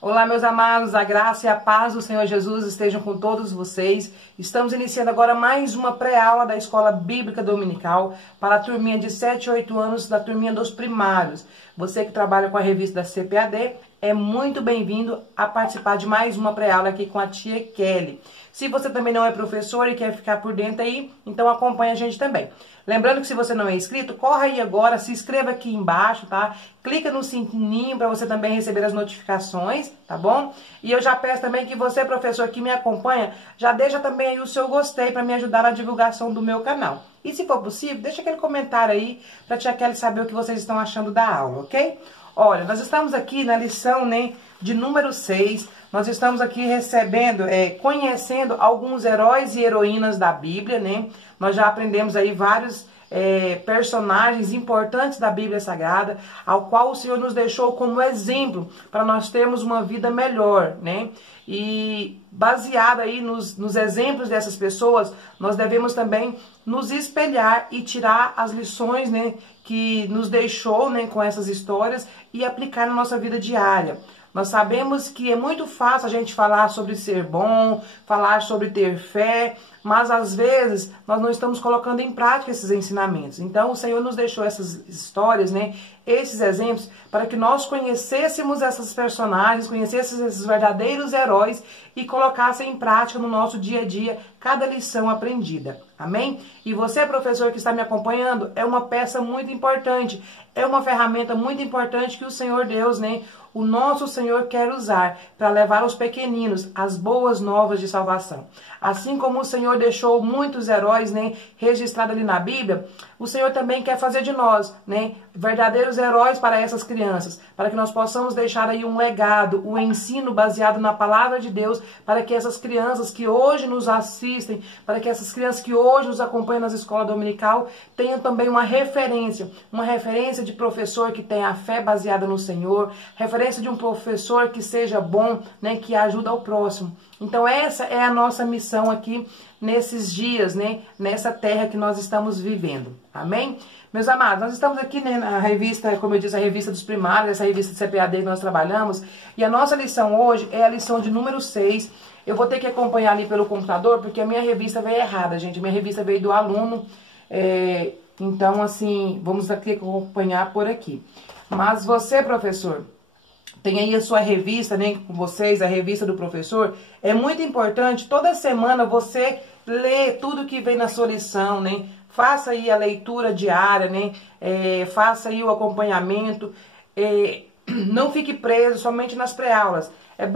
Olá, meus amados, a graça e a paz do Senhor Jesus estejam com todos vocês. Estamos iniciando agora mais uma pré-aula da Escola Bíblica Dominical para a turminha de 7 e 8 anos, da turminha dos primários. Você que trabalha com a revista da CPAD é muito bem-vindo a participar de mais uma pré-aula aqui com a tia Kelly. Se você também não é professor e quer ficar por dentro aí, então acompanha a gente também. Lembrando que se você não é inscrito, corre aí agora, se inscreva aqui embaixo, tá? Clica no sininho para você também receber as notificações, tá bom? E eu já peço também que você, professor, que me acompanha, já deixa também aí o seu gostei para me ajudar na divulgação do meu canal. E se for possível, deixa aquele comentário aí para a tia Kelly saber o que vocês estão achando da aula, ok? Olha, nós estamos aqui na lição, né, de número 6, nós estamos aqui recebendo, conhecendo alguns heróis e heroínas da Bíblia, né? Nós já aprendemos aí vários personagens importantes da Bíblia Sagrada, ao qual o Senhor nos deixou como exemplo para nós termos uma vida melhor, né? E baseado aí nos exemplos dessas pessoas, nós devemos também nos espelhar e tirar as lições, né, que nos deixou, né, com essas histórias e aplicar na nossa vida diária. Nós sabemos que é muito fácil a gente falar sobre ser bom, falar sobre ter fé, mas às vezes nós não estamos colocando em prática esses ensinamentos. Então o Senhor nos deixou essas histórias, né, esses exemplos, para que nós conhecêssemos essas personagens, conhecêssemos esses verdadeiros heróis e colocassem em prática no nosso dia a dia cada lição aprendida. Amém? E você, professor que está me acompanhando, é uma peça muito importante, é uma ferramenta muito importante que o Senhor Deus, né, o nosso Senhor quer usar para levar aos pequeninos as boas novas de salvação. Assim como o Senhor deixou muitos heróis, né, registrados ali na Bíblia, o Senhor também quer fazer de nós, né, verdadeiros heróis para essas crianças, para que nós possamos deixar aí um legado, um ensino baseado na palavra de Deus, para que essas crianças que hoje nos assistem, para que essas crianças que hoje nos acompanham nas escolas dominical, tenham também uma referência de professor que tenha a fé baseada no Senhor, referência de um professor que seja bom, né, que ajuda ao próximo. Então essa é a nossa missão aqui nesses dias, né, nessa terra que nós estamos vivendo. Amém? Meus amados, nós estamos aqui, né, na revista, como eu disse, a revista dos primários, essa revista de CPAD que nós trabalhamos, e a nossa lição hoje é a lição de número 6. Eu vou ter que acompanhar ali pelo computador, porque a minha revista veio errada, gente. Minha revista veio do aluno, então, assim, vamos ter que acompanhar por aqui. Mas você, professor, tem aí a sua revista, né, com vocês, a revista do professor. É muito importante, toda semana você lê tudo que vem na sua lição, né? Faça aí a leitura diária, né? Faça aí o acompanhamento. Não fique preso somente nas pré-aulas. É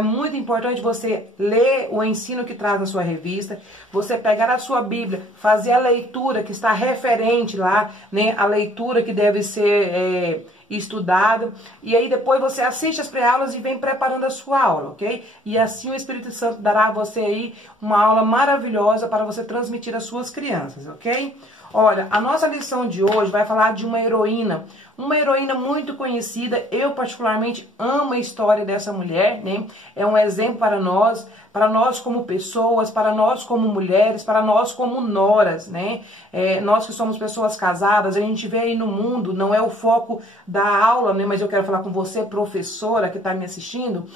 muito importante você ler o ensino que traz na sua revista, você pegar a sua Bíblia, fazer a leitura que está referente lá, né, a leitura que deve ser estudada, e aí depois você assiste as pré-aulas e vem preparando a sua aula, ok? E assim o Espírito Santo dará a você aí uma aula maravilhosa para você transmitir às suas crianças, ok? Olha, a nossa lição de hoje vai falar de uma heroína muito conhecida. Eu particularmente amo a história dessa mulher, né? É um exemplo para nós como pessoas, para nós como mulheres, para nós como noras, né? Nós que somos pessoas casadas, a gente vê aí no mundo, não é o foco da aula, né? Mas eu quero falar com você, professora que está me assistindo,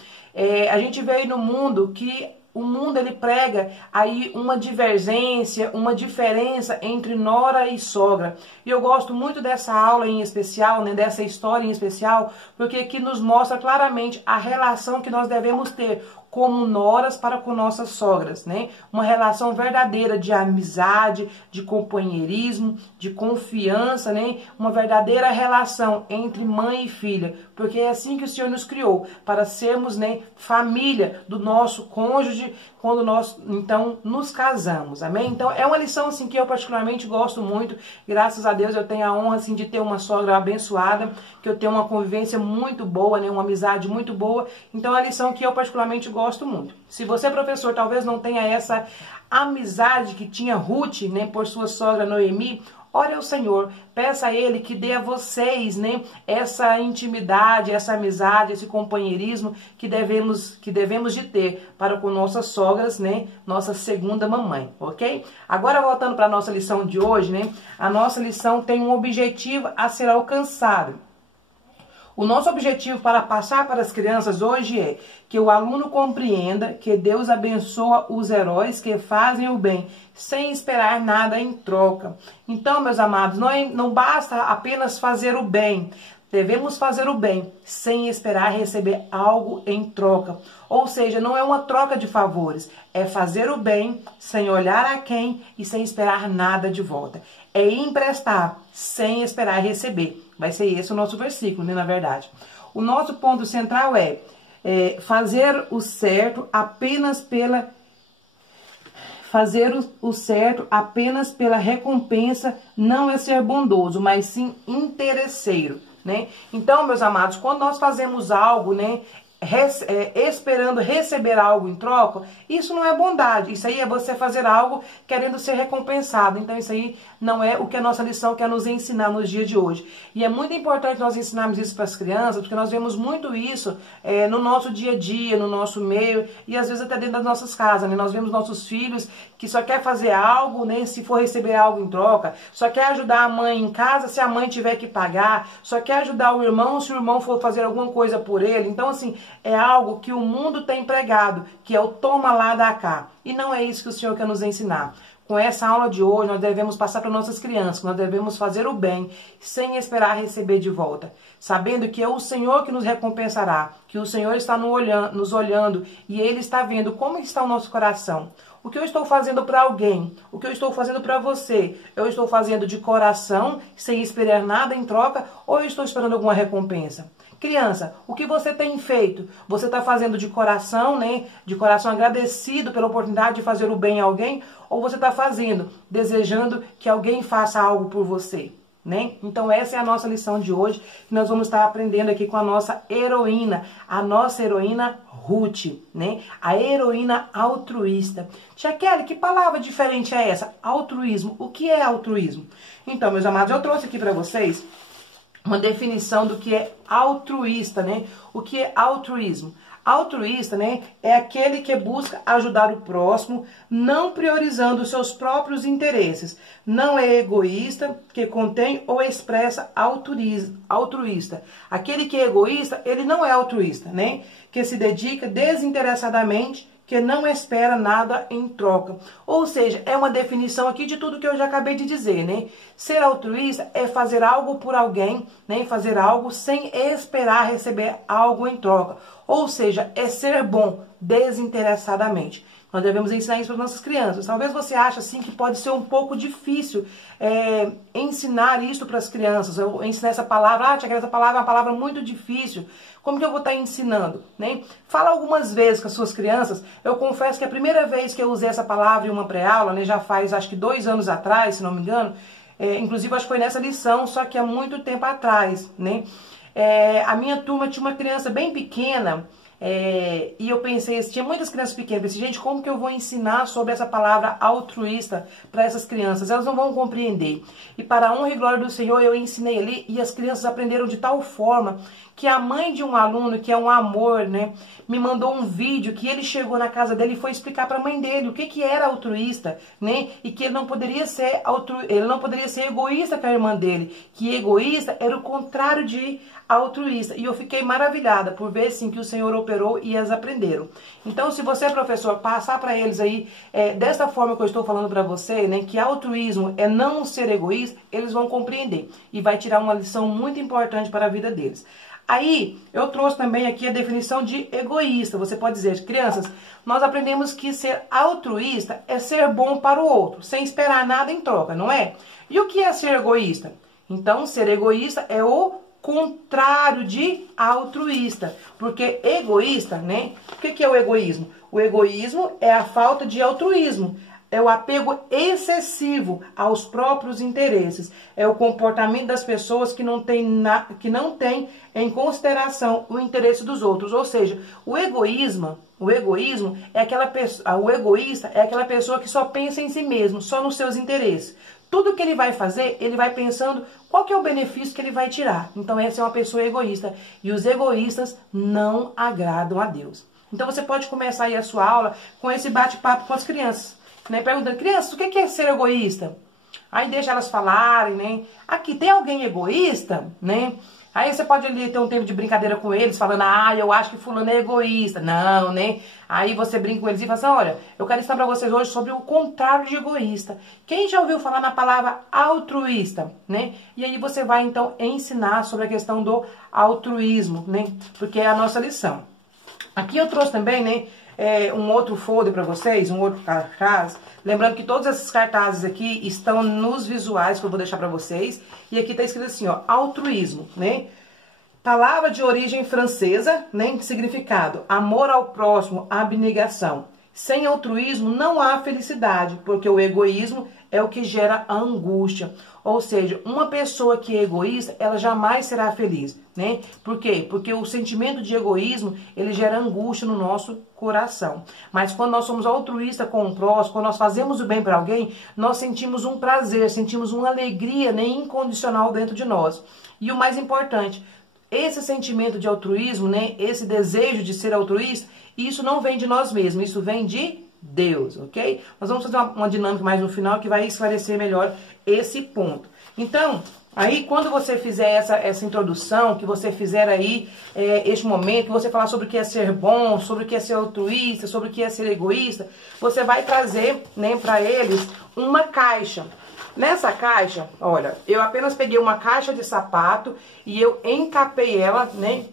a gente vê aí no mundo que o mundo ele prega aí uma divergência, uma diferença entre nora e sogra. E eu gosto muito dessa aula em especial, né, dessa história em especial, porque aqui nos mostra claramente a relação que nós devemos ter como noras para com nossas sogras, né? Uma relação verdadeira de amizade, de companheirismo, de confiança, né? Uma verdadeira relação entre mãe e filha, porque é assim que o Senhor nos criou, para sermos, né, família do nosso cônjuge quando nós, então, nos casamos, amém? Então, é uma lição, assim, que eu particularmente gosto muito. Graças a Deus eu tenho a honra, assim, de ter uma sogra abençoada, que eu tenho uma convivência muito boa, né, uma amizade muito boa. Então, é uma lição que eu particularmente gosto muito. Se você, professor, talvez não tenha essa amizade que tinha Ruth, né, por sua sogra Noemi, ore ao Senhor, peça a Ele que dê a vocês, né, essa intimidade, essa amizade, esse companheirismo que devemos de ter para com nossas sogras, né, nossa segunda mamãe, ok? Agora voltando para a nossa lição de hoje, né, a nossa lição tem um objetivo a ser alcançado. O nosso objetivo para passar para as crianças hoje é que o aluno compreenda que Deus abençoa os heróis que fazem o bem, sem esperar nada em troca. Então, meus amados, não basta apenas fazer o bem. Devemos fazer o bem sem esperar receber algo em troca. Ou seja, não é uma troca de favores. É fazer o bem sem olhar a quem e sem esperar nada de volta. É emprestar sem esperar receber. Vai ser esse o nosso versículo, né, na verdade. O nosso ponto central é fazer o certo apenas pela... Fazer o certo apenas pela recompensa não é ser bondoso, mas sim interesseiro. Né? Então, meus amados, quando nós fazemos algo, né, esperando receber algo em troca, isso não é bondade, isso aí é você fazer algo querendo ser recompensado. Então isso aí não é o que a nossa lição quer nos ensinar nos dias de hoje. E é muito importante nós ensinarmos isso para as crianças, porque nós vemos muito isso no nosso dia a dia, no nosso meio, e às vezes até dentro das nossas casas, né? Nós vemos nossos filhos que só quer fazer algo, né, se for receber algo em troca, só quer ajudar a mãe em casa se a mãe tiver que pagar, só quer ajudar o irmão se o irmão for fazer alguma coisa por ele. Então assim, é algo que o mundo tem pregado, que é o toma lá, dá cá. E não é isso que o Senhor quer nos ensinar. Com essa aula de hoje, nós devemos passar para nossas crianças, nós devemos fazer o bem, sem esperar receber de volta. Sabendo que é o Senhor que nos recompensará, que o Senhor está nos olhando e Ele está vendo como está o nosso coração. O que eu estou fazendo para alguém, o que eu estou fazendo para você, eu estou fazendo de coração, sem esperar nada em troca, ou eu estou esperando alguma recompensa? Criança, o que você tem feito? Você está fazendo de coração, né? De coração agradecido pela oportunidade de fazer o bem a alguém? Ou você está fazendo, desejando que alguém faça algo por você? Né? Então essa é a nossa lição de hoje, que nós vamos estar aprendendo aqui com a nossa heroína Ruth, né? A heroína altruísta. Tia Kelly, que palavra diferente é essa? Altruísmo. O que é altruísmo? Então, meus amados, eu trouxe aqui para vocês uma definição do que é altruísta, né? O que é altruísmo? Altruísta, né, é aquele que busca ajudar o próximo, não priorizando os seus próprios interesses. Não é egoísta, que contém ou expressa altruísta. Aquele que é egoísta, ele não é altruísta, né? Que se dedica desinteressadamente, que não espera nada em troca. Ou seja, é uma definição aqui de tudo que eu já acabei de dizer, né? Ser altruísta é fazer algo por alguém, né? Fazer algo sem esperar receber algo em troca. Ou seja, é ser bom desinteressadamente. Nós devemos ensinar isso para as nossas crianças. Talvez você ache assim que pode ser um pouco difícil ensinar isso para as crianças. Eu ensinar essa palavra, essa palavra é uma palavra muito difícil. Como que eu vou estar ensinando? Né? Fala algumas vezes com as suas crianças. Eu confesso que a primeira vez que eu usei essa palavra em uma pré-aula, né, já faz acho que 2 anos atrás, se não me engano, inclusive acho que foi nessa lição, só que há muito tempo atrás, né? A minha turma tinha uma criança bem pequena, e eu pensei, tinha muitas crianças pequenas, pensei, gente, como que eu vou ensinar sobre essa palavra altruísta para essas crianças? Elas não vão compreender. E para a honra e glória do Senhor, eu ensinei ali, e as crianças aprenderam de tal forma que a mãe de um aluno, que é um amor, né, me mandou um vídeo que ele chegou na casa dele e foi explicar para a mãe dele o que era altruísta, né, e que ele não poderia ser egoísta com a irmã dele, que egoísta era o contrário de altruísta. E eu fiquei maravilhada por ver, sim, que o Senhor operou e elas aprenderam. Então, se você, professor, passar para eles aí, dessa forma que eu estou falando para você, né, que altruísmo é não ser egoísta, eles vão compreender. E vai tirar uma lição muito importante para a vida deles. Aí, eu trouxe também aqui a definição de egoísta. Você pode dizer, crianças, nós aprendemos que ser altruísta é ser bom para o outro, sem esperar nada em troca, não é? E o que é ser egoísta? Então, ser egoísta é o contrário de altruísta. Porque egoísta, né? O que é o egoísmo? O egoísmo é a falta de altruísmo. É o apego excessivo aos próprios interesses. É o comportamento das pessoas que não tem em consideração o interesse dos outros. Ou seja, o egoísta é aquela pessoa que só pensa em si mesmo, só nos seus interesses. Tudo que ele vai fazer, ele vai pensando qual que é o benefício que ele vai tirar. Então essa é uma pessoa egoísta. E os egoístas não agradam a Deus. Então você pode começar aí a sua aula com esse bate-papo com as crianças. Né, perguntando, crianças, o que é ser egoísta? Aí deixa elas falarem, né? Aqui, tem alguém egoísta? Né? Aí você pode ali ter um tempo de brincadeira com eles, falando, ah, eu acho que fulano é egoísta. Não, né? Aí você brinca com eles e fala assim, olha, eu quero ensinar pra vocês hoje sobre o contrário de egoísta. Quem já ouviu falar na palavra altruísta, né? E aí você vai, então, ensinar sobre a questão do altruísmo, né? Porque é a nossa lição. Aqui eu trouxe também, né, um outro folder pra vocês, um outro cartaz. Lembrando que todos esses cartazes aqui estão nos visuais que eu vou deixar pra vocês. E aqui tá escrito assim, ó, altruísmo, né? Palavra de origem francesa, né? Significado, amor ao próximo, abnegação. Sem altruísmo não há felicidade, porque o egoísmo é o que gera a angústia. Ou seja, uma pessoa que é egoísta, ela jamais será feliz, né? Por quê? Porque o sentimento de egoísmo, ele gera angústia no nosso coração. Mas quando nós somos altruístas com o próximo, quando nós fazemos o bem para alguém, nós sentimos um prazer, sentimos uma alegria, né, incondicional dentro de nós. E o mais importante, esse sentimento de altruísmo, né, esse desejo de ser altruísta, isso não vem de nós mesmos, isso vem de Deus, ok? Nós vamos fazer uma dinâmica mais no final que vai esclarecer melhor esse ponto. Então, aí quando você fizer essa introdução, que você fizer aí este momento, que você falar sobre o que é ser bom, sobre o que é ser altruísta, sobre o que é ser egoísta, você vai trazer, né, para eles uma caixa. Nessa caixa, olha, eu apenas peguei uma caixa de sapato e eu encapei ela, né,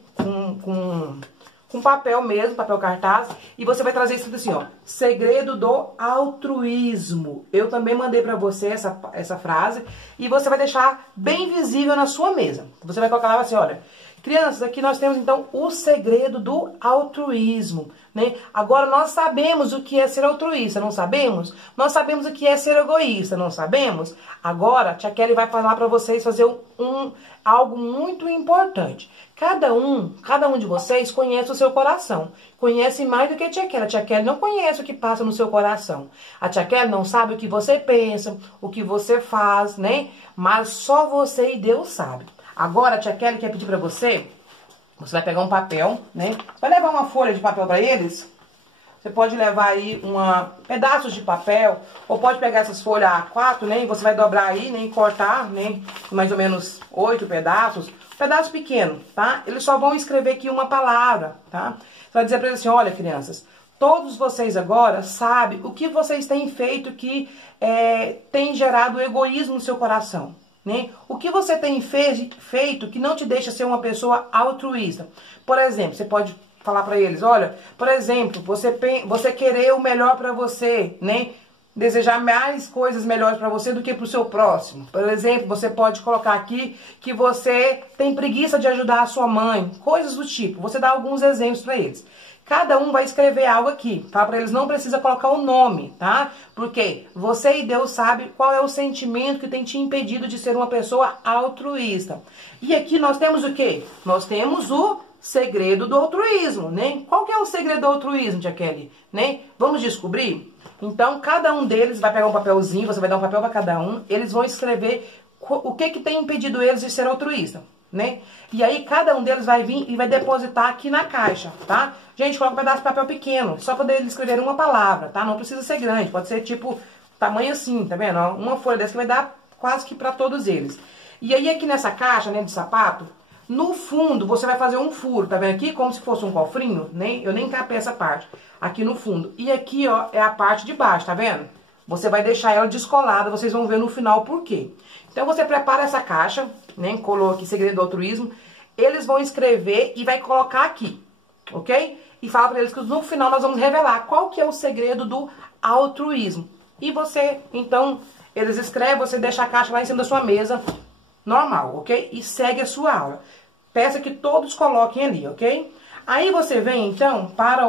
com papel mesmo, papel cartaz, e você vai trazer escrito assim, ó, segredo do altruísmo. Eu também mandei pra você essa frase, e você vai deixar bem visível na sua mesa. Você vai colocar lá assim, olha, crianças, aqui nós temos então o segredo do altruísmo, né? Agora nós sabemos o que é ser altruísta, não sabemos? Nós sabemos o que é ser egoísta, não sabemos? Agora, a tia Kelly vai falar para vocês fazer algo muito importante. Cada um de vocês conhece o seu coração. Conhece mais do que a tia Kelly. A tia Kelly não conhece o que passa no seu coração. A tia Kelly não sabe o que você pensa, o que você faz, né? Mas só você e Deus sabe. Agora, a tia Kelly quer pedir pra você, você vai pegar um papel, né? Você vai levar uma folha de papel pra eles. Você pode levar aí pedaços de papel, ou pode pegar essas folhas A4, né? E você vai dobrar aí, né? E cortar, né? Mais ou menos 8 pedaços. Pedaço pequeno, tá? Eles só vão escrever aqui uma palavra, tá? Você vai dizer pra eles assim, olha, crianças, todos vocês agora sabem o que vocês têm feito que tem gerado egoísmo no seu coração. Né? O que você tem feito que não te deixa ser uma pessoa altruísta? Por exemplo, você pode falar para eles, olha, por exemplo, você querer o melhor para você, né? Desejar mais coisas melhores para você do que para o seu próximo. Por exemplo, você pode colocar aqui que você tem preguiça de ajudar a sua mãe, coisas do tipo. Você dá alguns exemplos para eles. Cada um vai escrever algo aqui, tá? Para eles não precisa colocar o nome, tá? Porque você e Deus sabe qual é o sentimento que tem te impedido de ser uma pessoa altruísta. E aqui nós temos o quê? Nós temos o segredo do altruísmo, né? Qual que é o segredo do altruísmo, tia Kelly? Né? Vamos descobrir? Então, cada um deles vai pegar um papelzinho, você vai dar um papel para cada um, eles vão escrever o que tem impedido eles de ser altruísta. Né? E aí cada um deles vai vir e vai depositar aqui na caixa, tá? Gente, coloca um pedaço de papel pequeno, só para eles escreverem uma palavra, tá? Não precisa ser grande, pode ser tipo tamanho assim, tá vendo? Uma folha dessa que vai dar quase que para todos eles. E aí aqui nessa caixa, né, de sapato, no fundo você vai fazer um furo, tá vendo aqui? Como se fosse um cofrinho, né? Eu nem encapei essa parte, aqui no fundo. E aqui, ó, é a parte de baixo, tá vendo? Você vai deixar ela descolada, vocês vão ver no final por quê. Então você prepara essa caixa, né, colou aqui segredo do altruísmo, eles vão escrever e vai colocar aqui, ok? E fala pra eles que no final nós vamos revelar qual que é o segredo do altruísmo. E você, então, eles escrevem, você deixa a caixa lá em cima da sua mesa, normal, ok? E segue a sua aula. Peça que todos coloquem ali, ok? Aí você vem, então, para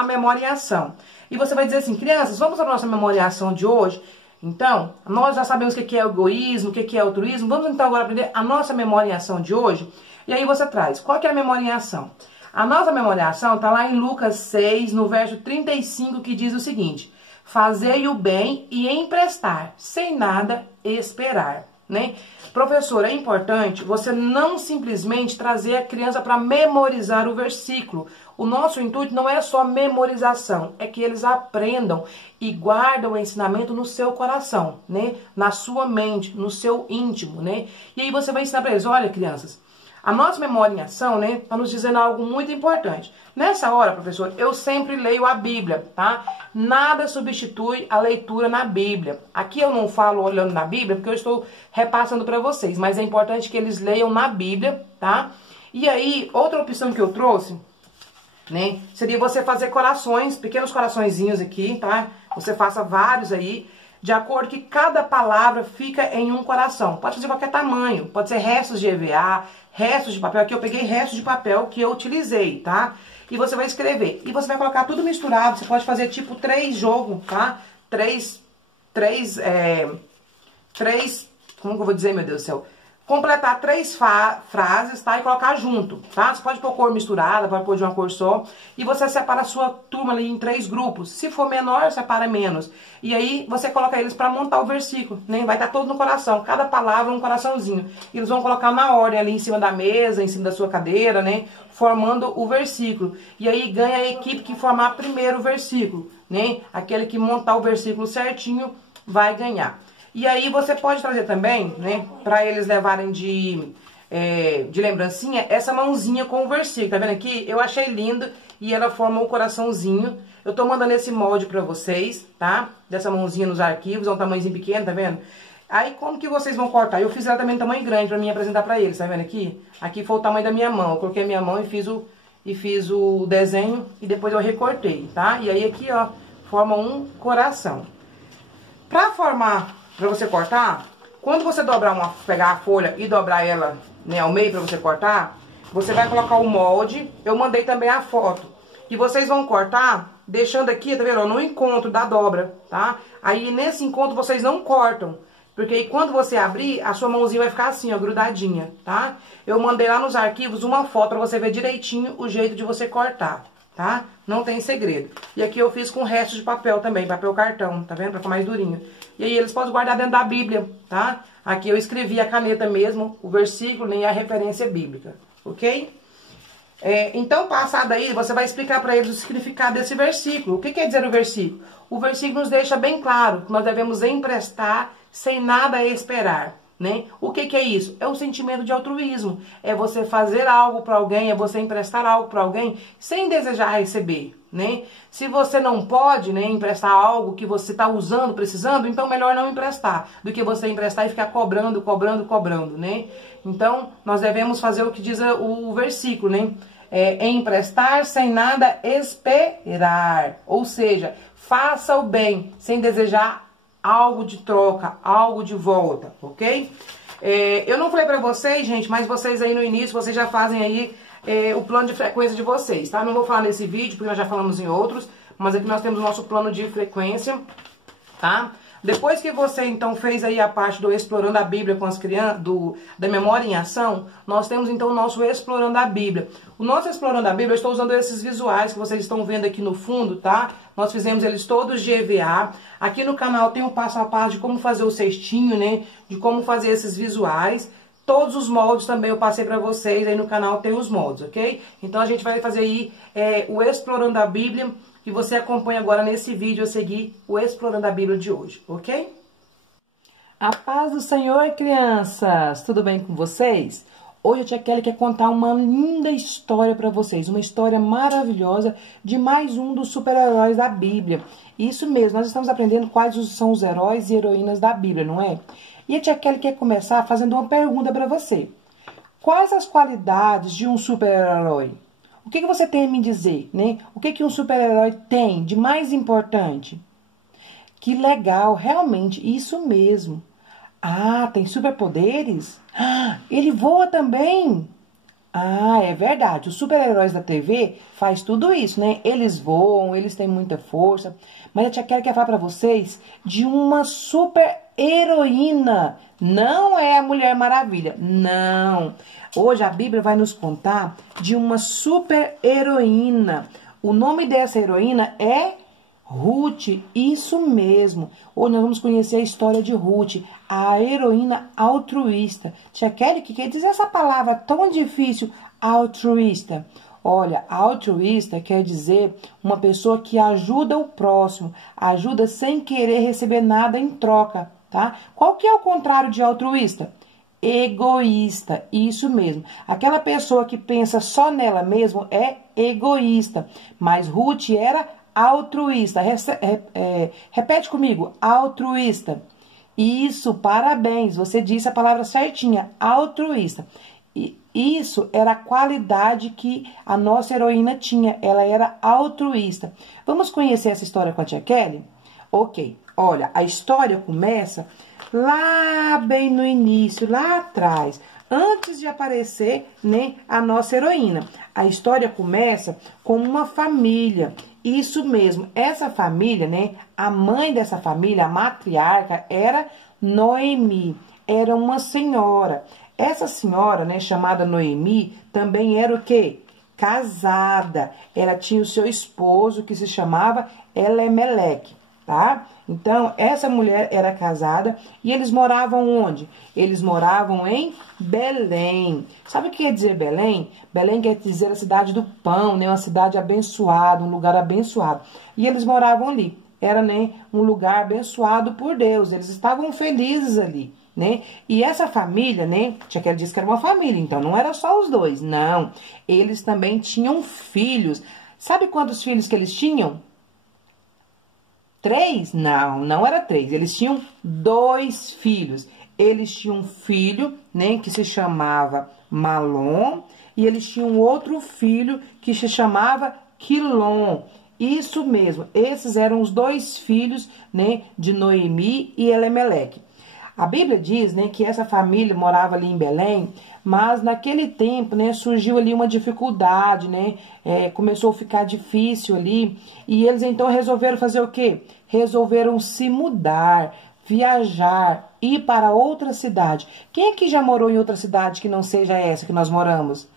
a memoriação. E você vai dizer assim, crianças, vamos à nossa memoriação de hoje? Então, nós já sabemos o que é egoísmo, o que é altruísmo. Vamos então agora aprender a nossa memoriação de hoje. E aí você traz, qual que é a memoriação? A nossa memoriação está lá em Lucas 6, no verso 35, que diz o seguinte: fazei o bem e emprestar, sem nada esperar. né? Professor, é importante você não simplesmente trazer a criança para memorizar o versículo. O nosso intuito não é só memorização, é que eles aprendam e guardam o ensinamento no seu coração, né? Na sua mente, no seu íntimo, né? E aí você vai ensinar para eles, olha, crianças, a nossa memória em ação, né, está nos dizendo algo muito importante. Nessa hora, professor, eu sempre leio a Bíblia, tá? Nada substitui a leitura na Bíblia. Aqui eu não falo olhando na Bíblia, porque eu estou repassando para vocês, mas é importante que eles leiam na Bíblia, tá? E aí, outra opção que eu trouxe, né, seria você fazer corações, pequenos coraçõezinhos aqui, tá? Você faça vários aí, de acordo que cada palavra fica em um coração. Pode fazer qualquer tamanho, pode ser restos de EVA, restos de papel. Aqui eu peguei restos de papel que eu utilizei, tá? E você vai escrever. E você vai colocar tudo misturado. Você pode fazer tipo 3 jogos, tá? Três, como que eu vou dizer, meu Deus do céu? Completar 3 frases, tá? E colocar junto, tá? Você pode pôr cor misturada, pode pôr de uma cor só. E você separa a sua turma ali em 3 grupos. Se for menor, separa menos. E aí você coloca eles para montar o versículo, né? Vai estar todo no coração. Cada palavra um coraçãozinho. E eles vão colocar na ordem ali em cima da mesa, em cima da sua cadeira, né? Formando o versículo. E aí ganha a equipe que formar primeiro o versículo, né? Aquele que montar o versículo certinho vai ganhar. E aí você pode trazer também, né, para eles levarem de lembrancinha, essa mãozinha com o versículo. Tá vendo aqui? Eu achei lindo e ela forma um coraçãozinho. Eu tô mandando esse molde pra vocês, tá? Dessa mãozinha nos arquivos, é um tamanhozinho pequeno, tá vendo? Aí como que vocês vão cortar? Eu fiz ela também em tamanho grande pra mim apresentar pra eles, tá vendo aqui? Aqui foi o tamanho da minha mão. Eu coloquei a minha mão e fiz o desenho e depois eu recortei, tá? E aí aqui, ó, forma um coração. Pra você cortar, quando você pegar a folha e dobrar ela, né, ao meio pra você cortar, você vai colocar o molde. Eu mandei também a foto. E vocês vão cortar, deixando aqui, tá vendo, no encontro da dobra, tá? Aí nesse encontro vocês não cortam, porque aí quando você abrir, a sua mãozinha vai ficar assim, ó, grudadinha, tá? Eu mandei lá nos arquivos uma foto pra você ver direitinho o jeito de você cortar, tá? Não tem segredo. E aqui eu fiz com restos de papel também, papel cartão, tá vendo? Pra ficar mais durinho. E aí eles podem guardar dentro da Bíblia, tá? Aqui eu escrevi a caneta mesmo, o versículo, nem a referência bíblica, ok? Então, passado aí, você vai explicar para eles o significado desse versículo. O que quer dizer o versículo? O versículo nos deixa bem claro que nós devemos emprestar sem nada esperar, né? O que é isso? É um sentimento de altruísmo. É você fazer algo para alguém, é você emprestar algo para alguém sem desejar receber, né? Se você não pode, né, emprestar algo que você está usando, precisando, então melhor não emprestar do que você emprestar e ficar cobrando, né? Então, nós devemos fazer o que diz o versículo, né? Emprestar sem nada esperar. Ou seja, faça o bem sem desejar algo de troca, algo de volta, ok? Eu não falei pra vocês, gente, mas vocês aí no início, vocês já fazem aí o plano de frequência de vocês, tá? Não vou falar nesse vídeo, porque nós já falamos em outros, mas aqui nós temos o nosso plano de frequência, tá? Depois que você, então, fez aí a parte do Explorando a Bíblia com as crianças, da Memória em Ação, nós temos, então, o nosso Explorando a Bíblia. O nosso Explorando a Bíblia, eu estou usando esses visuais que vocês estão vendo aqui no fundo, tá? Nós fizemos eles todos de EVA. Aqui no canal tem um passo a passo de como fazer o cestinho, né? De como fazer esses visuais. Todos os moldes também eu passei pra vocês, aí no canal tem os moldes, ok? Então, a gente vai fazer aí o Explorando a Bíblia. E você acompanha agora nesse vídeo a seguir o Explorando a Bíblia de hoje, ok? A paz do Senhor, crianças! Tudo bem com vocês? Hoje a tia Kelly quer contar uma linda história para vocês. Uma história maravilhosa de mais um dos super-heróis da Bíblia. Isso mesmo, nós estamos aprendendo quais são os heróis e heroínas da Bíblia, não é? E a tia Kelly quer começar fazendo uma pergunta para você. Quais as qualidades de um super-herói? O que você tem a me dizer, né? O que um super-herói tem de mais importante? Que legal, realmente, isso mesmo. Ah, tem superpoderes? Ah, ele voa também? Ah, é verdade, os super-heróis da TV faz tudo isso, né? Eles voam, eles têm muita força. Mas a tia Kelly quer falar pra vocês de uma super-heroína. Não é a Mulher Maravilha, não. Hoje a Bíblia vai nos contar de uma super-heroína. O nome dessa heroína é Ruth, isso mesmo. Hoje nós vamos conhecer a história de Ruth, a heroína altruísta. Tia Kelly, o que quer dizer essa palavra tão difícil, altruísta? Olha, altruísta quer dizer uma pessoa que ajuda o próximo, ajuda sem querer receber nada em troca, tá? Qual que é o contrário de altruísta? Egoísta, isso mesmo. Aquela pessoa que pensa só nela mesma é egoísta, mas Ruth era altruísta. Repete comigo, altruísta. Isso, parabéns, você disse a palavra certinha, altruísta. Isso era a qualidade que a nossa heroína tinha, ela era altruísta. Vamos conhecer essa história com a tia Kelly? Ok, olha, a história começa lá bem no início, lá atrás, antes de aparecer, né, a nossa heroína. A história começa com uma família, isso mesmo, essa família, né, a mãe dessa família, a matriarca, era Noemi, era uma senhora. Essa senhora, né, chamada Noemi, também era o quê? Casada. Ela tinha o seu esposo, que se chamava Elimeleque, tá? Então, essa mulher era casada e eles moravam onde? Eles moravam em Belém. Sabe o que quer dizer Belém? Belém quer dizer a cidade do pão, né? Uma cidade abençoada, um lugar abençoado. E eles moravam ali. Era, né, um lugar abençoado por Deus. Eles estavam felizes ali, né? E essa família, né? Tia Kelly disse que era uma família, então não era só os dois, não. Eles também tinham filhos. Sabe quantos filhos que eles tinham? 3? Não, não era 3. Eles tinham 2 filhos. Eles tinham um filho, né, que se chamava Malom, e eles tinham outro filho que se chamava Quilom. Isso mesmo, esses eram os 2 filhos, né, de Noemi e Elimeleque. A Bíblia diz, né, que essa família morava ali em Belém, mas naquele tempo, né, surgiu ali uma dificuldade, né, começou a ficar difícil ali, e eles então resolveram fazer o quê? Resolveram se mudar, viajar, ir para outra cidade. Quem aqui já morou em outra cidade que não seja essa que nós moramos?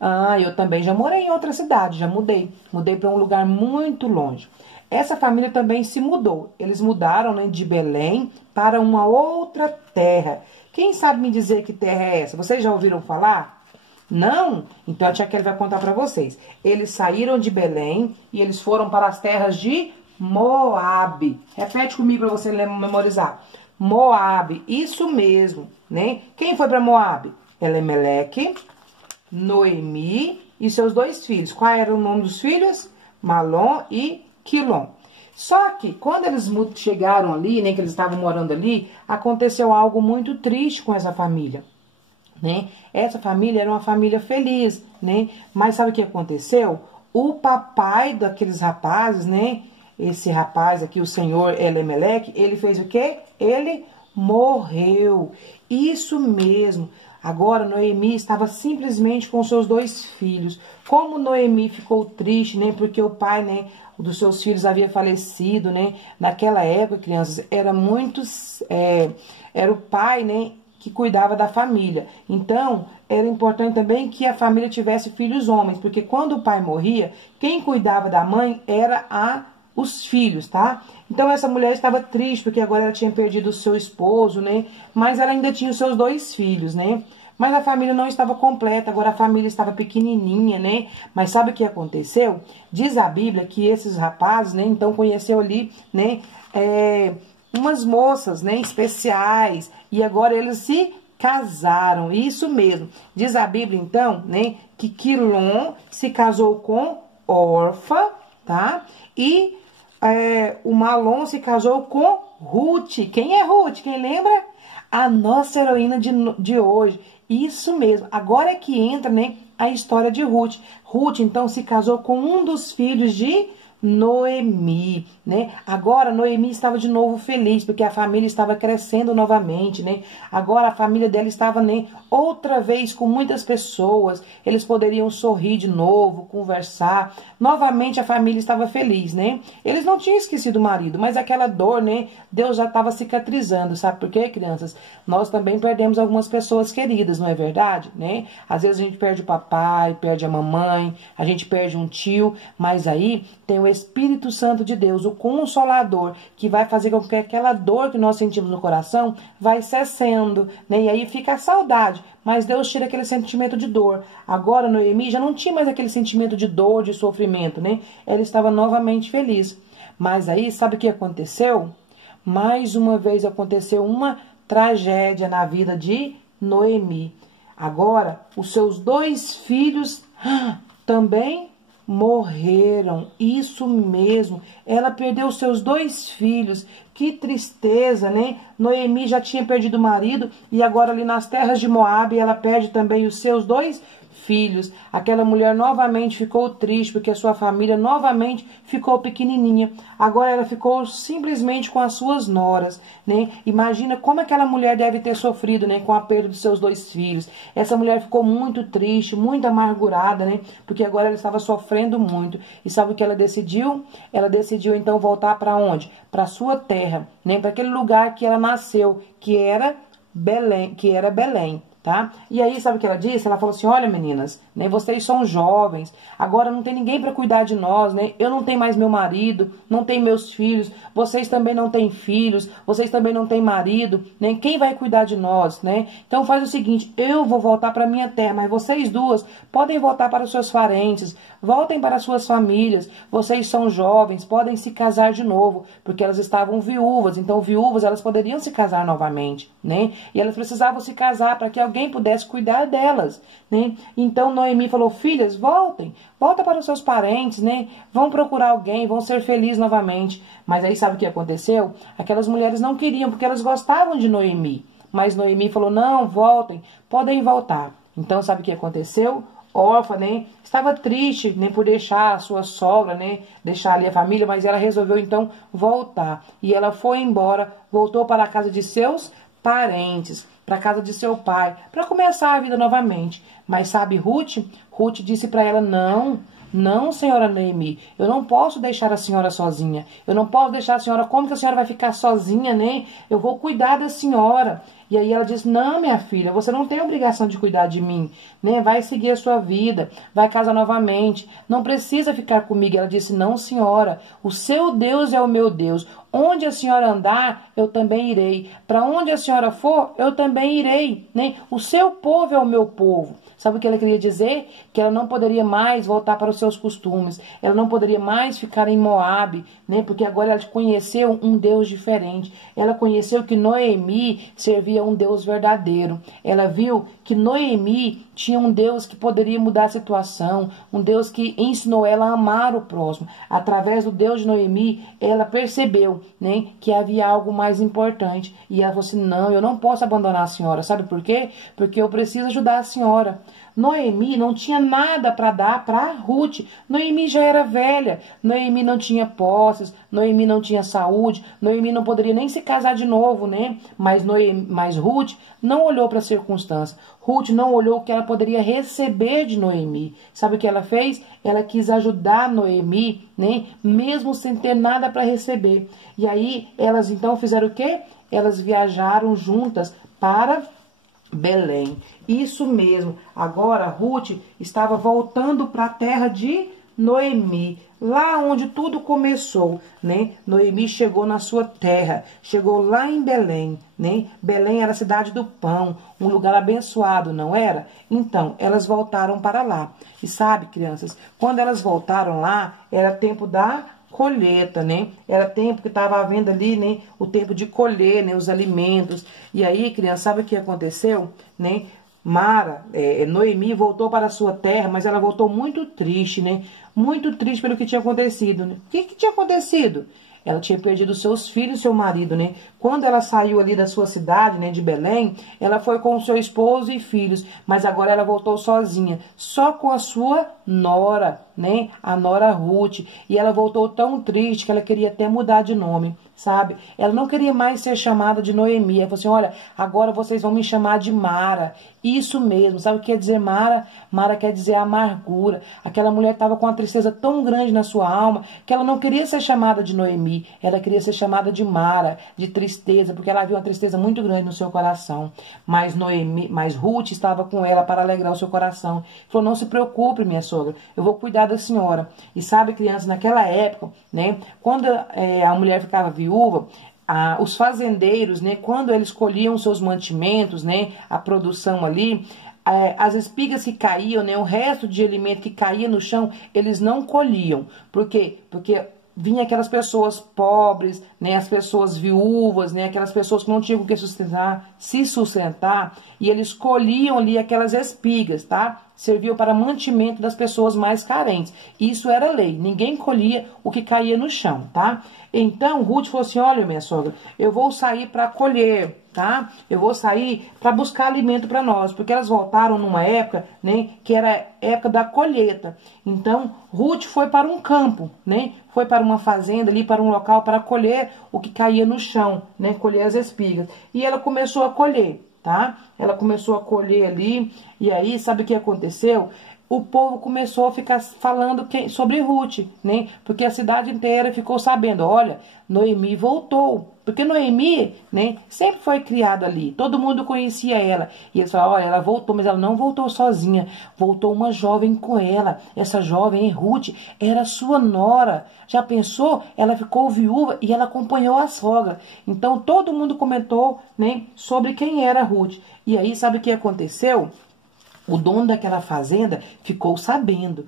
Ah, eu também já morei em outra cidade, já mudei. Mudei para um lugar muito longe. Essa família também se mudou. Eles mudaram, né, de Belém para uma outra terra. Quem sabe me dizer que terra é essa? Vocês já ouviram falar? Não? Então a tia Kelly vai contar para vocês. Eles saíram de Belém e eles foram para as terras de Moabe. Repete comigo para você memorizar. Moabe, isso mesmo, né? Quem foi para Moabe? Elimeleque, Noemi e seus 2 filhos. Qual era o nome dos filhos? Malom e Quilom. Só que quando eles chegaram ali, né, que eles estavam morando ali, aconteceu algo muito triste com essa família, né? Essa família era uma família feliz, né? Mas sabe o que aconteceu? O papai daqueles rapazes, né? Esse rapaz aqui, o senhor Elimeleque, ele fez o quê? Ele morreu. Isso mesmo. Agora, Noemi estava simplesmente com seus 2 filhos. Como Noemi ficou triste, né? Porque o pai, né, dos seus filhos havia falecido, né? Naquela época, crianças, era o pai, né, que cuidava da família. Então, era importante também que a família tivesse filhos homens, porque quando o pai morria, quem cuidava da mãe era os filhos, tá? Então essa mulher estava triste, porque agora ela tinha perdido o seu esposo, né? Mas ela ainda tinha os seus 2 filhos, né? Mas a família não estava completa, agora a família estava pequenininha, né? Mas sabe o que aconteceu? Diz a Bíblia que esses rapazes, né, então conheceu ali, né, umas moças, né, especiais, e agora eles se casaram, isso mesmo. Diz a Bíblia, então, né, que Quilom se casou com Orfa, tá? E o Malom se casou com Ruth. Quem é Ruth? Quem lembra? A nossa heroína de hoje. Isso mesmo. Agora é que entra, né, a história de Ruth. Ruth, então, se casou com um dos filhos de Noemi, né? Agora Noemi estava de novo feliz, porque a família estava crescendo novamente, né? Agora a família dela estava, né, outra vez com muitas pessoas, eles poderiam sorrir de novo, conversar. Novamente a família estava feliz, né? Eles não tinham esquecido o marido, mas aquela dor, né, Deus já estava cicatrizando, sabe por quê, crianças? Nós também perdemos algumas pessoas queridas, não é verdade, né? Às vezes a gente perde o papai, perde a mamãe, a gente perde um tio, mas aí tem o o Espírito Santo de Deus, o Consolador, que vai fazer com que aquela dor que nós sentimos no coração vai cessando, né? E aí fica a saudade, mas Deus tira aquele sentimento de dor. Agora Noemi já não tinha mais aquele sentimento de dor, de sofrimento, né? Ela estava novamente feliz. Mas aí, sabe o que aconteceu? Mais uma vez aconteceu uma tragédia na vida de Noemi. Agora, os seus 2 filhos também morreram. Isso mesmo. Ela perdeu os seus 2 filhos. Que tristeza, né? Noemi já tinha perdido o marido e agora ali nas terras de Moabe ela perde também os seus 2 filhos. Aquela mulher novamente ficou triste porque a sua família novamente ficou pequenininha. Agora ela ficou simplesmente com as suas noras, né? Imagina como aquela mulher deve ter sofrido, né, com a perda dos seus 2 filhos. Essa mulher ficou muito triste, muito amargurada, né? Porque agora ela estava sofrendo muito. E sabe o que ela decidiu? Ela decidiu então voltar para onde? Para sua terra, né? Para aquele lugar que ela nasceu, que era Belém. Tá? E aí, sabe o que ela disse? Ela falou assim, olha meninas, né, vocês são jovens, agora não tem ninguém para cuidar de nós, né? Eu não tenho mais meu marido, não tenho meus filhos, vocês também não têm filhos, vocês também não têm marido, né? Quem vai cuidar de nós, né? Então faz o seguinte, eu vou voltar para minha terra, mas vocês duas podem voltar para os seus parentes, voltem para as suas famílias, vocês são jovens, podem se casar de novo, porque elas estavam viúvas, então viúvas elas poderiam se casar novamente, né? E elas precisavam se casar para que alguém pudesse cuidar delas, né? Então Noemi falou, filhas, voltem, volta para os seus parentes, né? Vão procurar alguém, vão ser felizes novamente. Mas aí sabe o que aconteceu? Aquelas mulheres não queriam, porque elas gostavam de Noemi. Mas Noemi falou, não, voltem, podem voltar. Então sabe o que aconteceu? Órfã, né? Estava triste, né, por deixar a sua sogra, né, deixar ali a família, mas ela resolveu então voltar. E ela foi embora, voltou para a casa de seus parentes, para a casa de seu pai, para começar a vida novamente. Mas sabe Ruth? Ruth disse para ela, não, senhora Noemi, eu não posso deixar a senhora sozinha. Eu não posso deixar a senhora, como que a senhora vai ficar sozinha, né? Eu vou cuidar da senhora. E aí ela disse, não, minha filha, você não tem obrigação de cuidar de mim, né? Vai seguir a sua vida, vai casar novamente, não precisa ficar comigo. Ela disse, não, senhora, o seu Deus é o meu Deus. Onde a senhora andar, eu também irei. Para onde a senhora for, eu também irei, né? O seu povo é o meu povo. Sabe o que ela queria dizer? Que ela não poderia mais voltar para os seus costumes. Ela não poderia mais ficar em Moabe, né? Porque agora ela conheceu um Deus diferente. Ela conheceu que Noemi servia a um Deus verdadeiro. Ela viu que Noemi tinha um Deus que poderia mudar a situação. Um Deus que ensinou ela a amar o próximo. Através do Deus de Noemi, ela percebeu, né, que havia algo mais importante. E ela falou assim, não, eu não posso abandonar a senhora. Sabe por quê? Porque eu preciso ajudar a senhora. Noemi não tinha nada para dar para Ruth. Noemi já era velha. Noemi não tinha posses. Noemi não tinha saúde. Noemi não poderia nem se casar de novo, né? Mas Ruth não olhou para a circunstância. Ruth não olhou o que ela poderia receber de Noemi. Sabe o que ela fez? Ela quis ajudar Noemi, né? Mesmo sem ter nada para receber. E aí elas então fizeram o quê? Elas viajaram juntas para Belém. Isso mesmo. Agora Ruth estava voltando para a terra de Noemi, lá onde tudo começou, né? Noemi chegou na sua terra, chegou lá em Belém, né? Belém era a cidade do pão, um lugar abençoado, não era? Então, elas voltaram para lá. E sabe, crianças, quando elas voltaram lá, era tempo da colheita, né? Era tempo que estava havendo ali, né? O tempo de colher, né? Os alimentos. E aí, criança, sabe o que aconteceu, né? Noemi voltou para a sua terra, mas ela voltou muito triste, né? Muito triste pelo que tinha acontecido, né? O que tinha acontecido? Ela tinha perdido seus filhos e seu marido, né? Quando ela saiu ali da sua cidade, né, de Belém, ela foi com o seu esposo e filhos, mas agora ela voltou sozinha, só com a sua nora, né? A nora Ruth. E ela voltou tão triste que ela queria até mudar de nome, sabe? Ela não queria mais ser chamada de Noemi. Ela falou assim, olha, agora vocês vão me chamar de Mara. Isso mesmo, sabe o que quer dizer Mara? Mara quer dizer amargura. Aquela mulher estava com uma tristeza tão grande na sua alma que ela não queria ser chamada de Noemi, ela queria ser chamada de Mara, de tristeza. tristeza, porque ela viu uma tristeza muito grande no seu coração. Mas Ruth estava com ela para alegrar o seu coração. Falou, não se preocupe, minha sogra, eu vou cuidar da senhora. E sabe, crianças, naquela época, né, quando a mulher ficava viúva, os fazendeiros, né, quando eles colhiam seus mantimentos, né, a produção ali, as espigas que caíam, né, o resto de alimento que caía no chão, eles não colhiam. Por quê? Porque vinha aquelas pessoas pobres, né, as pessoas viúvas, né, aquelas pessoas que não tinham o que se sustentar, e eles colhiam ali aquelas espigas, tá? Serviam para mantimento das pessoas mais carentes. Isso era lei, ninguém colhia o que caía no chão, tá? Então, Ruth falou assim, olha, minha sogra, eu vou sair para colher, tá? Eu vou sair para buscar alimento para nós, porque elas voltaram numa época, né, que era época da colheita. Então, Ruth foi para um campo, né? Foi para uma fazenda ali, para um local para colher o que caía no chão, né? Colher as espigas. E ela começou a colher, tá? Ela começou a colher ali, e aí, sabe o que aconteceu? O povo começou a ficar falando sobre Ruth, né? Porque a cidade inteira ficou sabendo, olha, Noemi voltou. Porque Noemi, né, sempre foi criada ali, todo mundo conhecia ela. E eles falaram, olha, ela voltou, mas ela não voltou sozinha, voltou uma jovem com ela. Essa jovem, Ruth, era sua nora. Já pensou? Ela ficou viúva e ela acompanhou a sogra. Então todo mundo comentou, né, sobre quem era Ruth. E aí, sabe o que aconteceu? O dono daquela fazenda ficou sabendo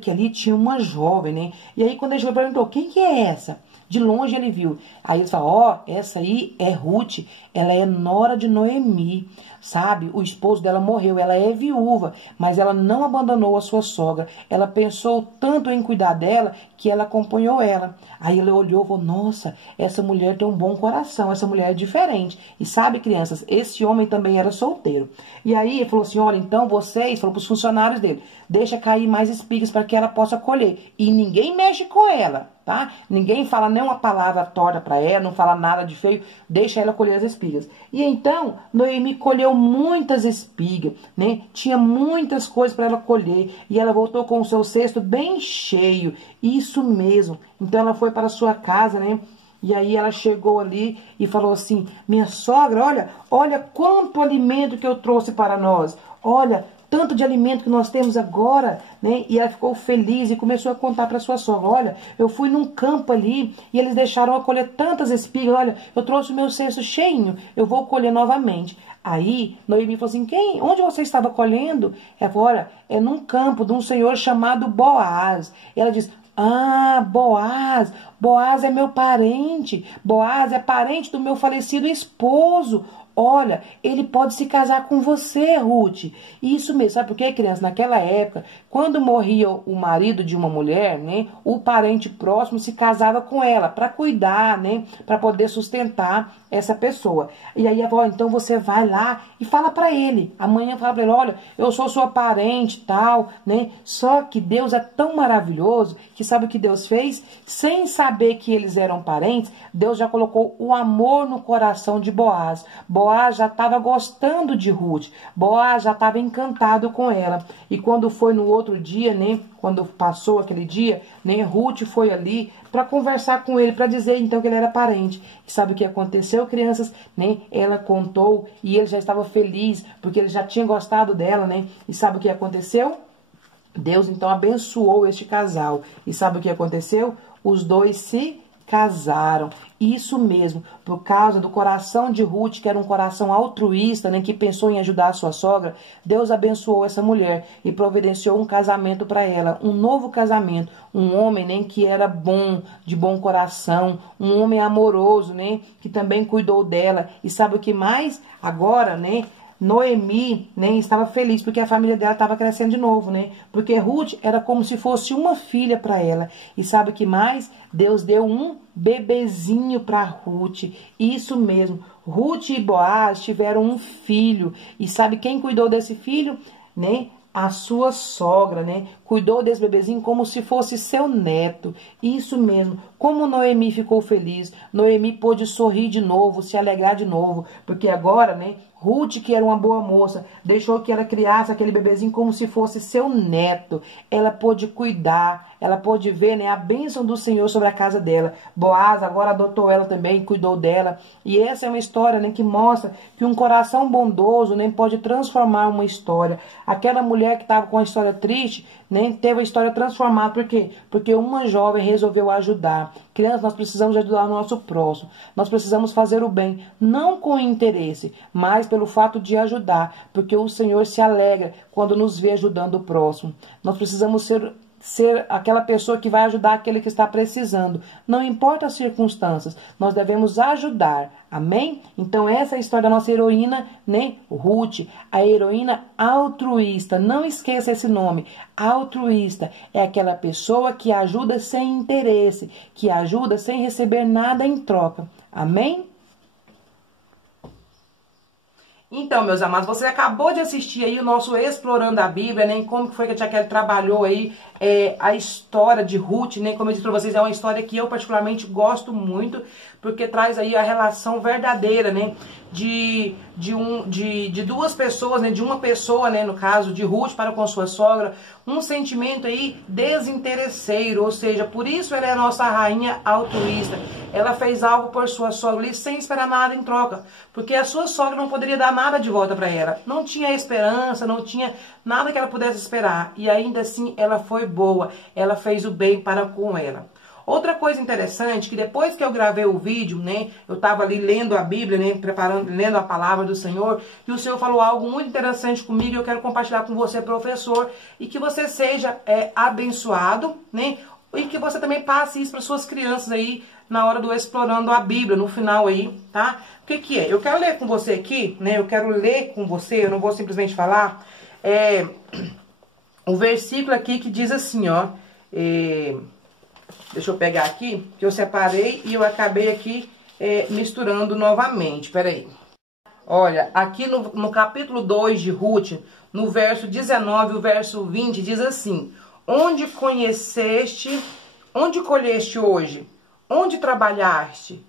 que ali tinha uma jovem, né? E aí quando ele chegou, perguntou, quem que é essa? De longe ele viu. Aí ele falou, ó, essa aí é Ruth, ela é nora de Noemi, sabe? O esposo dela morreu, ela é viúva, mas ela não abandonou a sua sogra. Ela pensou tanto em cuidar dela que ela acompanhou ela. Aí ele olhou e falou, nossa, essa mulher tem um bom coração, essa mulher é diferente. E sabe, crianças, esse homem também era solteiro. E aí ele falou assim, olha, então vocês, falou para os funcionários dele, deixa cair mais espigas para que ela possa colher. E ninguém mexe com ela, tá? Ninguém fala nem uma palavra torta para ela, não fala nada de feio, deixa ela colher as espigas. E então, Noemi colheu muitas espigas, né? Tinha muitas coisas para ela colher, e ela voltou com o seu cesto bem cheio, isso mesmo. Então ela foi para a sua casa, né? E aí ela chegou ali e falou assim, minha sogra, olha quanto alimento que eu trouxe para nós, olha, tanto de alimento que nós temos agora, né? E ela ficou feliz e começou a contar para sua sogra, olha, eu fui num campo ali e eles deixaram eu colher tantas espigas, olha, eu trouxe o meu cesto cheinho, eu vou colher novamente. Aí Noemi falou assim, onde você estava colhendo? Ela falou, olha, é num campo de um senhor chamado Boaz. E ela disse, ah, Boaz é meu parente, Boaz é parente do meu falecido esposo. Olha, ele pode se casar com você, Ruth. Isso mesmo, sabe por quê, criança? Naquela época, quando morria o marido de uma mulher, né, o parente próximo se casava com ela para cuidar, né, para poder sustentar essa pessoa. E aí ela falou, então você vai lá e fala para ele. Amanhã fala para ele, olha, eu sou sua parente, tal, né? Só que Deus é tão maravilhoso que sabe o que Deus fez? Sem saber que eles eram parentes, Deus já colocou o amor no coração de Boaz. Boaz já estava gostando de Ruth. Boaz já estava encantado com ela. E quando foi no outro dia, né? Quando passou aquele dia, né? Ruth foi ali para conversar com ele, para dizer então que ele era parente. E sabe o que aconteceu, crianças? Né? Ela contou e ele já estava feliz, porque ele já tinha gostado dela, né? E sabe o que aconteceu? Deus então abençoou este casal. E sabe o que aconteceu? Os dois se casaram. Isso mesmo, por causa do coração de Ruth, que era um coração altruísta, né, que pensou em ajudar a sua sogra, Deus abençoou essa mulher e providenciou um casamento para ela, um novo casamento, um homem, né, que era bom, de bom coração, um homem amoroso, né, que também cuidou dela. E sabe o que mais? Agora, né, Noemi, né, estava feliz porque a família dela estava crescendo de novo, né? Porque Ruth era como se fosse uma filha para ela. E sabe o que mais? Deus deu um bebezinho para Ruth. Isso mesmo. Ruth e Boaz tiveram um filho. E sabe quem cuidou desse filho? Né? a sua sogra, né, cuidou desse bebezinho como se fosse seu neto. Isso mesmo. Como Noemi ficou feliz. Noemi pôde sorrir de novo, se alegrar de novo, porque agora, né, Ruth, que era uma boa moça, deixou que ela criasse aquele bebezinho como se fosse seu neto. Ela pôde cuidar, ela pôde ver, né, a bênção do Senhor sobre a casa dela. Boaz agora adotou ela também, cuidou dela. E essa é uma história, né, que mostra que um coração bondoso, né, pode transformar uma história. Aquela mulher que estava com a história triste, né, teve a história transformada. Por quê? Porque uma jovem resolveu ajudar. Crianças, nós precisamos ajudar o nosso próximo. Nós precisamos fazer o bem, não com interesse, mas pelo fato de ajudar, porque o Senhor se alegra quando nos vê ajudando o próximo. Nós precisamos ser aquela pessoa que vai ajudar aquele que está precisando. Não importa as circunstâncias, nós devemos ajudar. Amém? Então essa é a história da nossa heroína, né? Ruth, a heroína altruísta. Não esqueça esse nome. Altruísta é aquela pessoa que ajuda sem interesse, que ajuda sem receber nada em troca. Amém? Então, meus amados, você acabou de assistir aí o nosso Explorando a Bíblia, né? Como que foi que a Tia Kelly trabalhou aí a história de Ruth, né? Como eu disse pra vocês, é uma história que eu particularmente gosto muito, porque traz aí a relação verdadeira, né? De duas pessoas, né? De uma pessoa, né? No caso de Ruth para com sua sogra, um sentimento aí desinteresseiro, ou seja, por isso ela é a nossa rainha altruísta. Ela fez algo por sua sogra ali sem esperar nada em troca, porque a sua sogra não poderia dar nada de volta para ela. Não tinha esperança, não tinha nada que ela pudesse esperar. E ainda assim ela foi boa, ela fez o bem para com ela. Outra coisa interessante, que depois que eu gravei o vídeo, né, eu estava ali lendo a Bíblia, né, lendo a palavra do Senhor, e o Senhor falou algo muito interessante comigo, e eu quero compartilhar com você, professor, e que você seja abençoado, né, e que você também passe isso para suas crianças aí, na hora do Explorando a Bíblia, no final aí, tá? O que que é? Eu quero ler com você aqui, né, eu quero ler com você, eu não vou simplesmente falar, o versículo aqui que diz assim, ó, deixa eu pegar aqui, que eu separei e eu acabei aqui misturando novamente. Peraí. Olha, aqui no capítulo 2 de Ruth, no verso 19 e o verso 20, diz assim: onde colheste hoje? Onde trabalhaste?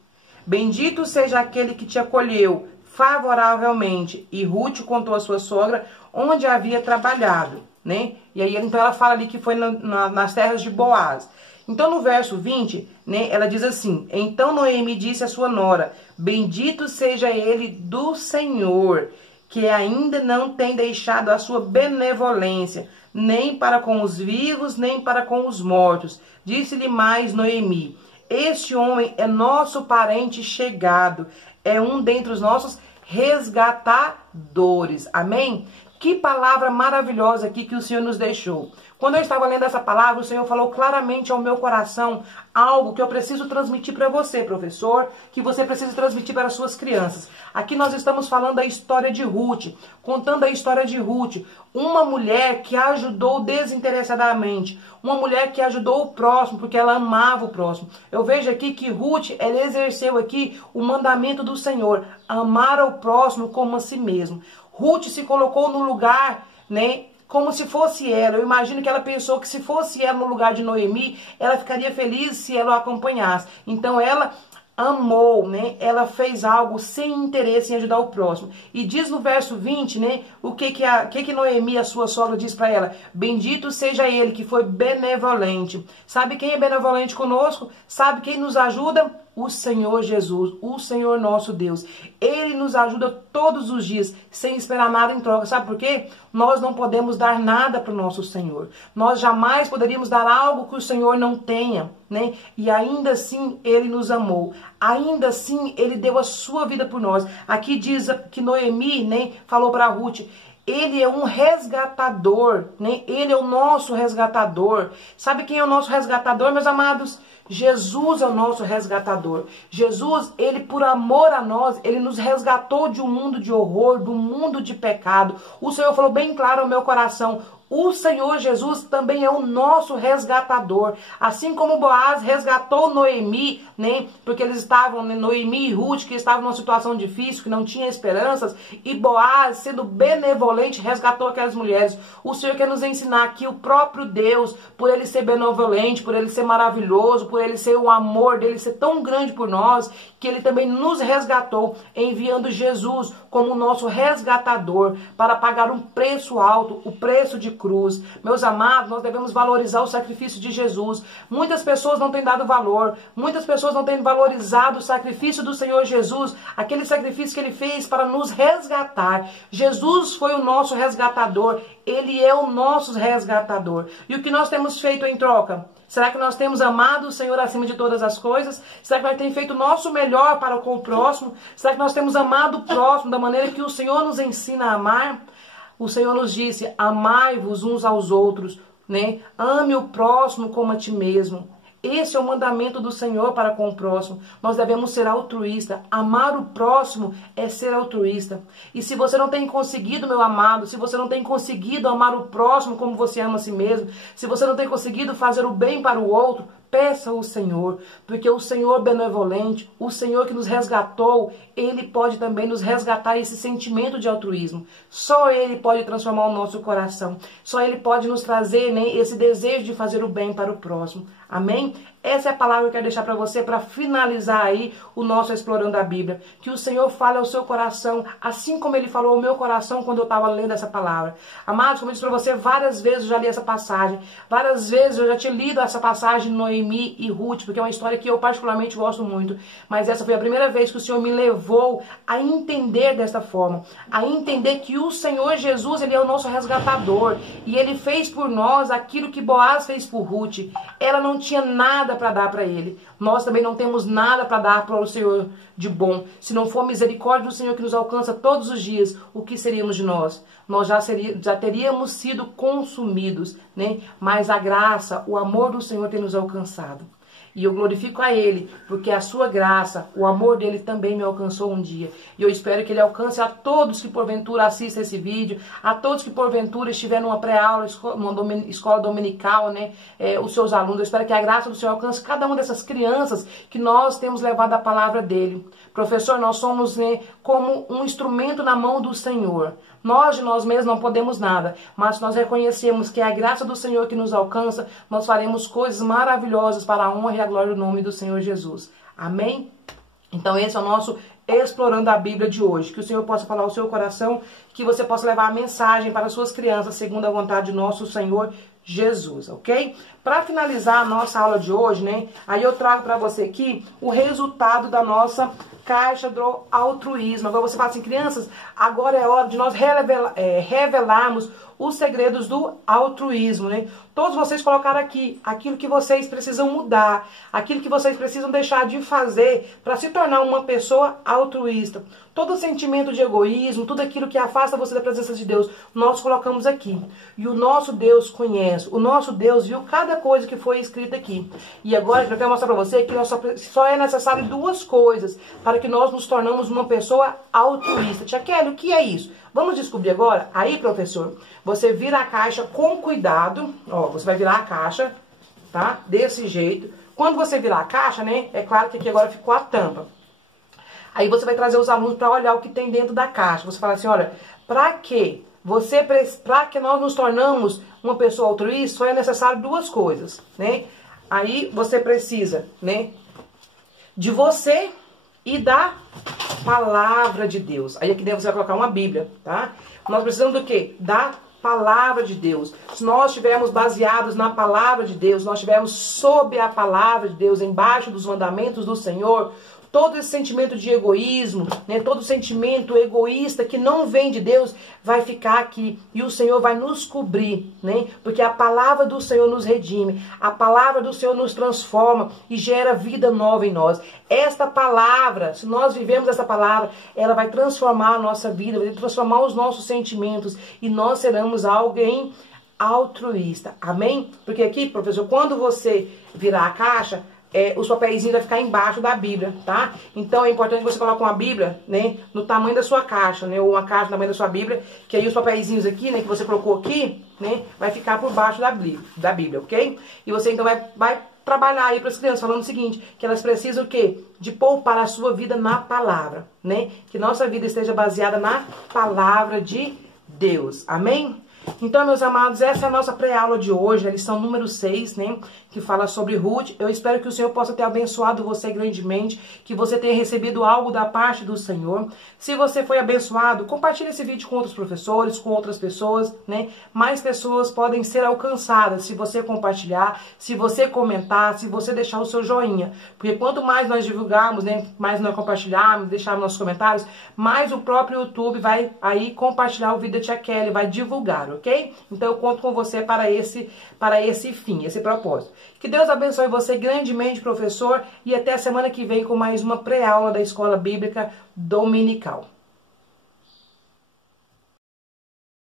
Bendito seja aquele que te acolheu favoravelmente. E Ruth contou à sua sogra onde havia trabalhado, né? E aí, então, ela fala ali que foi nas terras de Boaz. Então, no verso 20, né, ela diz assim: então Noemi disse à sua nora, bendito seja ele do Senhor, que ainda não tem deixado a sua benevolência, nem para com os vivos, nem para com os mortos. Disse-lhe mais Noemi: este homem é nosso parente chegado, é um dentre os nossos resgatadores. Amém? Que palavra maravilhosa aqui que o Senhor nos deixou. Quando eu estava lendo essa palavra, o Senhor falou claramente ao meu coração algo que eu preciso transmitir para você, professor, que você precisa transmitir para as suas crianças. Aqui nós estamos falando da história de Ruth, contando a história de Ruth, uma mulher que ajudou desinteressadamente, uma mulher que ajudou o próximo, porque ela amava o próximo. Eu vejo aqui que Ruth, ela exerceu aqui o mandamento do Senhor, amar ao próximo como a si mesmo. Ruth se colocou no lugar, né, como se fosse ela. Eu imagino que ela pensou que se fosse ela no lugar de Noemi, ela ficaria feliz se ela o acompanhasse. Então ela amou, né? Ela fez algo sem interesse em ajudar o próximo. E diz no verso 20, né? O que Noemi, a sua sogra, diz para ela? Bendito seja ele que foi benevolente. Sabe quem é benevolente conosco? Sabe quem nos ajuda? O Senhor Jesus, o Senhor nosso Deus. Ele nos ajuda todos os dias, sem esperar nada em troca. Sabe por quê? Nós não podemos dar nada para o nosso Senhor. Nós jamais poderíamos dar algo que o Senhor não tenha, né? E ainda assim, Ele nos amou. Ainda assim, Ele deu a sua vida por nós. Aqui diz que Noemi, né, falou para Ruth: ele é um resgatador, né? Ele é o nosso resgatador. Sabe quem é o nosso resgatador, meus amados? Jesus é o nosso resgatador. Jesus, ele por amor a nós, ele nos resgatou de um mundo de horror, de um mundo de pecado. O Senhor falou bem claro ao meu coração: O Senhor Jesus também é o nosso resgatador. Assim como Boaz resgatou Noemi, né? Porque eles estavam, né, Noemi e Ruth, que estavam numa situação difícil, que não tinha esperanças, e Boaz, sendo benevolente, resgatou aquelas mulheres. O Senhor quer nos ensinar que o próprio Deus, por ele ser benevolente, por ele ser maravilhoso, por ele ser o amor dele ser tão grande por nós, que ele também nos resgatou, enviando Jesus como nosso resgatador, para pagar um preço alto, o preço de cruz. Meus amados, nós devemos valorizar o sacrifício de Jesus. Muitas pessoas não têm dado valor, muitas pessoas não têm valorizado o sacrifício do Senhor Jesus, aquele sacrifício que ele fez para nos resgatar. Jesus foi o nosso resgatador, ele é o nosso resgatador. E o que nós temos feito em troca? Será que nós temos amado o Senhor acima de todas as coisas? Será que nós temos feito o nosso melhor para com o próximo? Será que nós temos amado o próximo da maneira que o Senhor nos ensina a amar? O Senhor nos disse, amai-vos uns aos outros, né? Ame o próximo como a ti mesmo. Esse é o mandamento do Senhor para com o próximo. Nós devemos ser altruístas. Amar o próximo é ser altruísta. E se você não tem conseguido, meu amado, se você não tem conseguido amar o próximo como você ama a si mesmo, se você não tem conseguido fazer o bem para o outro, peça ao Senhor, porque o Senhor benevolente, o Senhor que nos resgatou, Ele pode também nos resgatar esse sentimento de altruísmo. Só Ele pode transformar o nosso coração. Só Ele pode nos trazer, né, esse desejo de fazer o bem para o próximo. Amém? Essa é a palavra que eu quero deixar para você, para finalizar aí o nosso Explorando a Bíblia. Que o Senhor fale ao seu coração, assim como Ele falou ao meu coração quando eu estava lendo essa palavra. Amados, como eu disse para você, várias vezes eu já li essa passagem. Várias vezes eu já tinha lido essa passagem, Noemi e Ruth, porque é uma história que eu particularmente gosto muito. Mas essa foi a primeira vez que o Senhor me levou a entender desta forma. A entender que o Senhor Jesus, Ele é o nosso resgatador. E Ele fez por nós aquilo que Boaz fez por Ruth. Ela não tinha nada para dar para ele. Nós também não temos nada para dar para o Senhor de bom. Se não for misericórdia do Senhor que nos alcança todos os dias, o que seríamos de nós? Nós já teríamos sido consumidos, né? Mas a graça, o amor do Senhor tem nos alcançado. E eu glorifico a Ele, porque a sua graça, o amor dele também me alcançou um dia. E eu espero que Ele alcance a todos que porventura assistam esse vídeo, a todos que porventura estiver numa pré-aula, numa escola dominical, né, os seus alunos. Eu espero que a graça do Senhor alcance cada uma dessas crianças que nós temos levado a palavra dele. Professor, nós somos, né, como um instrumento na mão do Senhor. Nós de nós mesmos não podemos nada, mas se nós reconhecemos que é a graça do Senhor que nos alcança, nós faremos coisas maravilhosas para a honra e a glória do nome do Senhor Jesus. Amém? Então esse é o nosso Explorando a Bíblia de hoje. Que o Senhor possa falar ao seu coração, que você possa levar a mensagem para as suas crianças, segundo a vontade de nosso Senhor Jesus, ok? Para finalizar a nossa aula de hoje, né? Aí eu trago para você aqui o resultado da nossa caixa do altruísmo. Agora você fala assim, crianças, agora é hora de nós revelarmos os segredos do altruísmo, né? Todos vocês colocaram aqui aquilo que vocês precisam mudar, aquilo que vocês precisam deixar de fazer para se tornar uma pessoa altruísta. Todo sentimento de egoísmo, tudo aquilo que afasta você da presença de Deus, nós colocamos aqui. E o nosso Deus conhece, o nosso Deus viu cada coisa que foi escrita aqui. E agora eu quero mostrar para você que só é necessário duas coisas para que nós nos tornamos uma pessoa altruísta. Tia Kelly, o que é isso? Vamos descobrir agora? Aí, professor, você vira a caixa com cuidado. Ó, você vai virar a caixa, tá? Desse jeito. Quando você virar a caixa, né? É claro que aqui agora ficou a tampa. Aí você vai trazer os alunos para olhar o que tem dentro da caixa. Você fala assim, olha, para que nós nos tornamos uma pessoa altruísta, só é necessário duas coisas, né? Aí você precisa, né, de você e da palavra de Deus. Aí aqui dentro você vai colocar uma Bíblia, tá? Nós precisamos do quê? Da palavra de Deus. Se nós estivermos baseados na palavra de Deus, nós estivermos sob a palavra de Deus, embaixo dos mandamentos do Senhor, todo esse sentimento de egoísmo, né, todo sentimento egoísta que não vem de Deus vai ficar aqui. E o Senhor vai nos cobrir, né? Porque a palavra do Senhor nos redime. A palavra do Senhor nos transforma e gera vida nova em nós. Esta palavra, se nós vivemos essa palavra, ela vai transformar a nossa vida, vai transformar os nossos sentimentos. E nós seremos alguém altruísta. Amém? Porque aqui, professor, quando você virar a caixa, os papéis vai ficar embaixo da Bíblia, tá? Então é importante que você coloque uma Bíblia, né, no tamanho da sua caixa, né, ou uma caixa no tamanho da sua Bíblia, que aí os papéis aqui, né, que você colocou aqui, né, vai ficar por baixo da Bíblia, ok? E você então vai trabalhar aí para as crianças falando o seguinte, que elas precisam o quê? De poupar a sua vida na palavra, né? Que nossa vida esteja baseada na palavra de Deus. Amém? Então, meus amados, essa é a nossa pré-aula de hoje, a lição número 6, né, que fala sobre Ruth. Eu espero que o Senhor possa ter abençoado você grandemente, que você tenha recebido algo da parte do Senhor. Se você foi abençoado, compartilhe esse vídeo com outros professores, com outras pessoas, né? Mais pessoas podem ser alcançadas se você compartilhar, se você comentar, se você deixar o seu joinha. Porque quanto mais nós divulgarmos, né, mais nós compartilharmos, deixarmos nossos comentários, mais o próprio YouTube vai aí compartilhar o vídeo da Tia Kelly, vai divulgar, ok? Então eu conto com você para esse fim, esse propósito. Que Deus abençoe você grandemente, professor, e até a semana que vem com mais uma pré-aula da Escola Bíblica Dominical.